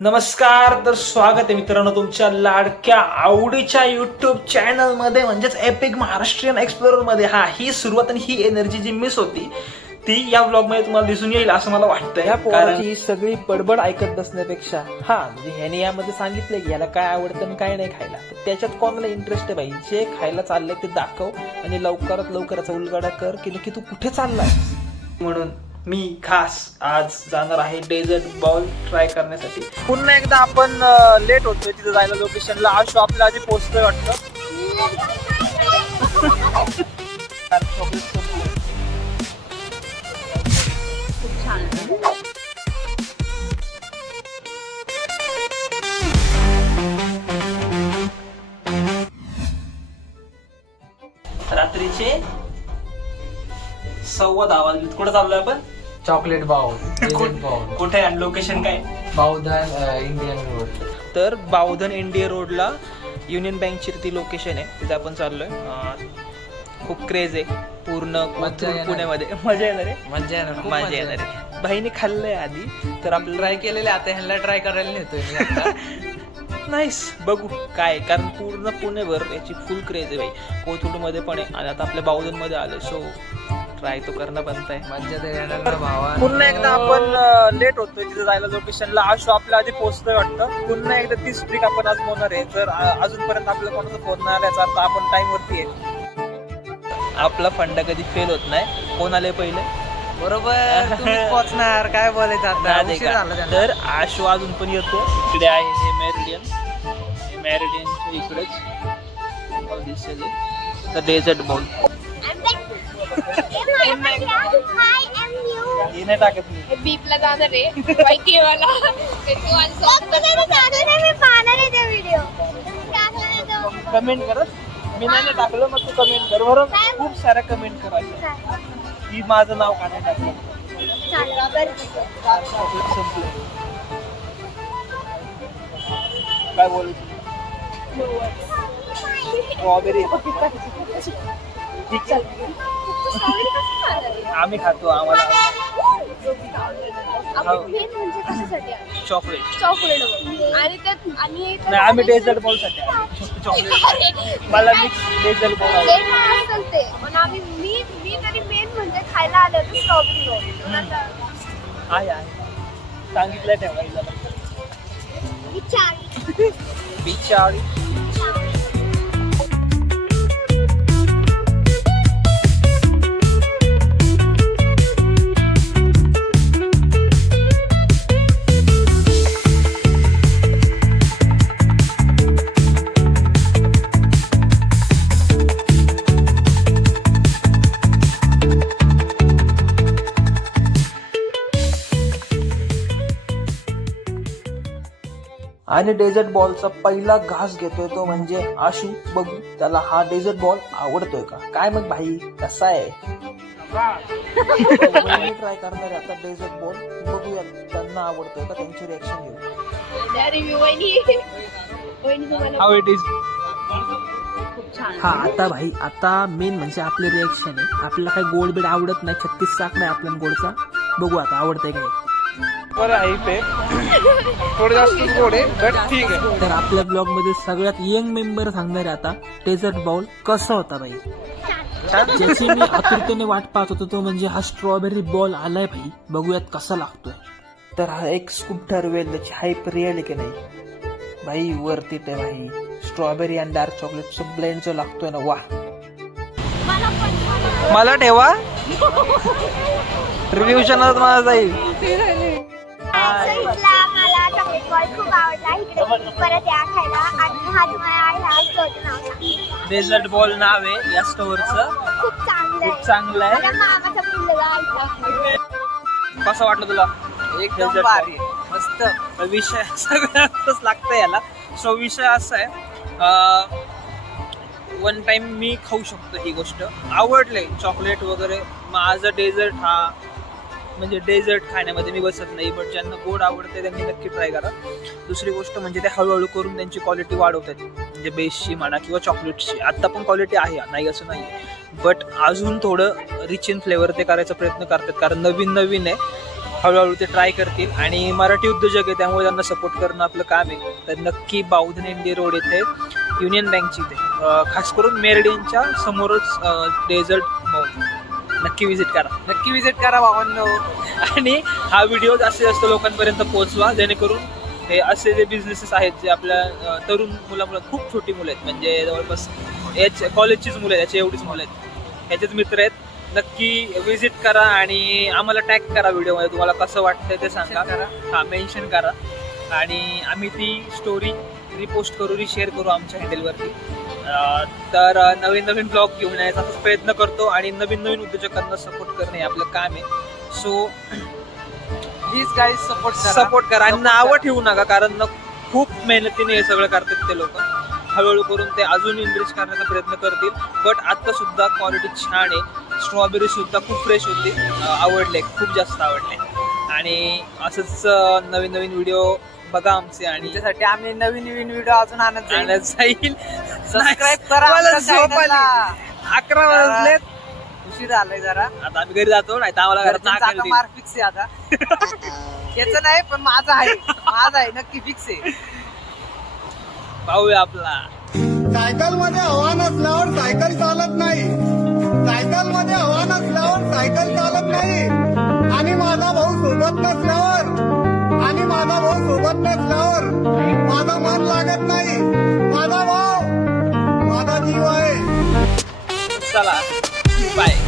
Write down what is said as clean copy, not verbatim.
नमस्कार, तर स्वागत आहे मित्रांनो तुमच्या लाडक्या आवडीच्या युट्यूब चॅनल मध्ये म्हणजेच एपिक महाराष्ट्रीयन एक्सप्लोरर मध्ये. ही सुरुवात आणि ही एनर्जी जी मिस होती ती या ब्लॉग मध्ये तुम्हाला दिसून येईल असं मला वाटतंय. कारण ही सगळी बडबड ऐकत बसण्यापेक्षा म्हणजे ह्याने यामध्ये सांगितलंय की याला काय आवडतं आणि काय नाही खायला, तर त्याच्यात कोणाला इंटरेस्ट आहे भाई. जे खायला चाललंय ते दाखव आणि लवकरात लवकरच उलगडा कर की तू कुठे चाललाय. म्हणून मी खास आज जाणार आहे डेझर्ट बाउल ट्राय करण्यासाठी. पुन्हा एकदा आपण लेट होतोय तिथे जायला लोकेशनला. आशू आपल्या आधी पोहोचतोय वाटतं. रात्रीचे 10:15 वाजले. कुठे चाललोय आपण? Chocolate bowl. कुठे आहे लोकेशन काय? Bavdhan Indian road. तर बावधन इंडिया रोडला युनियन बँकची ती लोकेशन आहे, तिथे आपण चाललोय. खूप क्रेज आहे पूर्ण पुण्यामध्ये. मजा येणार आहे. मजा येणार आहे. भाईने खाल्लंय आधी, तर आपण ट्राय केलेले, आता ह्यांना ट्राय करायला नेतोय. नाईस, बघू काय. कारण पूर्ण पुणेभर याची फुल क्रेज आहे भाई. कोथरूडमध्ये पण आहे आणि आता आपल्या बावधनमध्ये आलं, सो ट्राय तो करणं बनतंय. मज्जा येणार ना भावा. पुन्हा एकदा आपण लेट होतोय तिथे जायला लोकेशनला. आशू आपल्या आधी पोहोचतोय वाटतं. पुन्हा एकदा तीच ट्रिक आपण आज होणार आहे. जर अजूनपर्यंत आपल्याला कोणाचा फोन नाही आला तर आपण टाइम वरती आहे. आपला फंडा कधी फेल होत नाही. कोण आले पहिले? बरोबर पोचणार. काय बोलायचं आता. तर आशू अजून पण येतो. इकडे आहे हे मॅरिडियनच्या इकडेच दिसेल तर डेझर्ट बाउल. हे नाही टाकत मी. बीपला जाणार आहे माहिती आहे मला. कमेंट कर. मी नाही टाकलं, मग तू कमेंट कर बरोबर. खूप साऱ्या कमेंट करायचं की माझं नाव का नाही टाकलं. काय बोल? स्ट्रॉबेरी आम्ही खातो. आम्हाला चॉकलेट आणि त्यात आणि नाही, आम्ही डेझर्ट बॉल साठी फक्त चॉकलेट. मला मिक्स डेझर्ट बॉल चालते. पण आम्ही मी तरी मेन म्हणजे खायला आले होते स्ट्रॉबेरी रोल. आहे सांगितलं ठेवायला. बिचारी आणि डेझर्ट बॉलचा पहिला घास घेतोय तो म्हणजे आशू. बघू त्याला हा डेझर्ट बॉल आवडतोय का काय. मग भाई कसा आहे? ट्राय करणार आहे आता डेझर्ट बॉल. बघूया त्यांना आवडतोय का, त्यांची रिएक्शन घेऊ. How it is. आता भाई आता मेन म्हणजे आपले रिएक्शन आहे. आपल्याला काही गोड बीड आवडत नाही. 36 चाक नाही आपल्या गोडचा. बघू आता आवडतंय काय. बरं आहे पे थोडं जास्त गोड आहे, बट ठीक आहे. तर आपल्या ब्लॉग मध्ये सगळ्यात यंग मेंबर सांगणार आहे आता डेझर्ट बाउल कसा होता भाई. ज्याची मी आतुरतेने वाट पाहत होतो तो म्हणजे हा स्ट्रॉबेरी बॉल आलाय भाई. बघूयात कसा लागतोय. तर हा एक स्कूप ठरवेल त्याची हाईप रिअल आहे की नाही भाई. वरती आहे भाई. स्ट्रॉबेरी आणि डार्क चॉकलेटचं ब्लेंड जो लागतोय ना, वा. मला ठेवा रिव्ह्यू चॅनल मला जाईल. मला चॉकलेट बॉल खूप आवडला. इकडे परत या खायला. आणि हा तुम्हाला डेझर्ट बॉल नाव आहे या स्टोअरचं. खूप चांगलं आहे. कसं वाटलं तुला? एकदम भारी, मस्त. विषय सगळ्यातच लागतं याला. सो विषय असा आहे, वन टाइम मी खाऊ शकतो ही गोष्ट. आवडले चॉकलेट वगैरे. माझं डेझर्ट म्हणजे डेझर्ट खाण्यामध्ये मी बसत नाही. बट ज्यांना गोड आवडते त्यांनी नक्की ट्राय करा. दुसरी गोष्ट म्हणजे ते हळूहळू करून त्यांची क्वालिटी वाढवतात. म्हणजे बेसची म्हणा किंवा चॉकलेटची. आत्ता पण क्वालिटी आहे, नाही असं नाही. बट अजून थोडं रिच इन फ्लेवर ते करायचा प्रयत्न करतात, कारण नवीन नवीन आहे. हळूहळू ते ट्राय करतील आणि मराठी उद्योजक आहे त्यामुळे त्यांना सपोर्ट करणं आपलं काम आहे. तर नक्की बावधन इंडी रोड येथे युनियन बँकची इथे खास करून मेरडियनच्या समोरच डेझर्ट मॉल नक्की विजिट करा. नक्की विजिट करा भावांनो. आणि हा व्हिडिओ जास्तीत जास्त लोकांपर्यंत पोहोचवा जेणेकरून हे असे जे बिझनेसेस आहेत जे आपल्या तरुण मुलं खूप छोटी मुलं आहेत म्हणजे जवळपास कॉलेजचीच मुलं आहेत याची एवढीच मुलं आहेत ह्याचेच मित्र आहेत. नक्की विजिट करा आणि आम्हाला टॅग करा व्हिडिओमध्ये तुम्हाला कसं वाटतंय ते सांगा. हा मेन्शन करा आणि आम्ही ती स्टोरी रिपोस्ट करू रिशेअर करू आमच्या हँडलवरती. तर नवीन नवीन ब्लॉग घेऊन यायचा प्रयत्न करतो आणि नवीन नवीन उद्योजकांना सपोर्ट करणे आपलं काम आहे. सो प्लीज गाईज सपोर्ट करा आणि नावं ठेवू नका कारण खूप मेहनतीने हे सगळं करतात ते लोक. हळूहळू करून ते अजून इनक्रीज करण्याचा प्रयत्न करतील. बट आता सुद्धा क्वालिटी छान आहे. स्ट्रॉबेरी सुद्धा खूप फ्रेश होती. आवडले खूप जास्त आवडले आणि असंच नवीन नवीन व्हिडिओ बघा आमचे आणि त्यासाठी आम्ही नवीन नवीन व्हिडिओ अजून आणत जाईल. सबस्क्राईब करा मला आमच्या झोप आली. channel ला. 11 वाजलेत. उशीर झालाय जरा. आता आम्ही घरी जातो नाही तर आम्हाला घरात घरच्यांचा आता नाक मार फिक्स आहे आता. त्याचं नाही पण माझा आहे नक्की फिक्स आहे. पाहूया आपला सायकल मध्ये हवा नसल्यावर सायकल चालत नाही. सायकल मध्ये हवा नसल्यावर सायकल चालत नाही. आणि माझा भाऊ सोबत नसल्यावर माझा मन लागत नाही. माझा भाऊ माझा जीव आहे. चला बाय.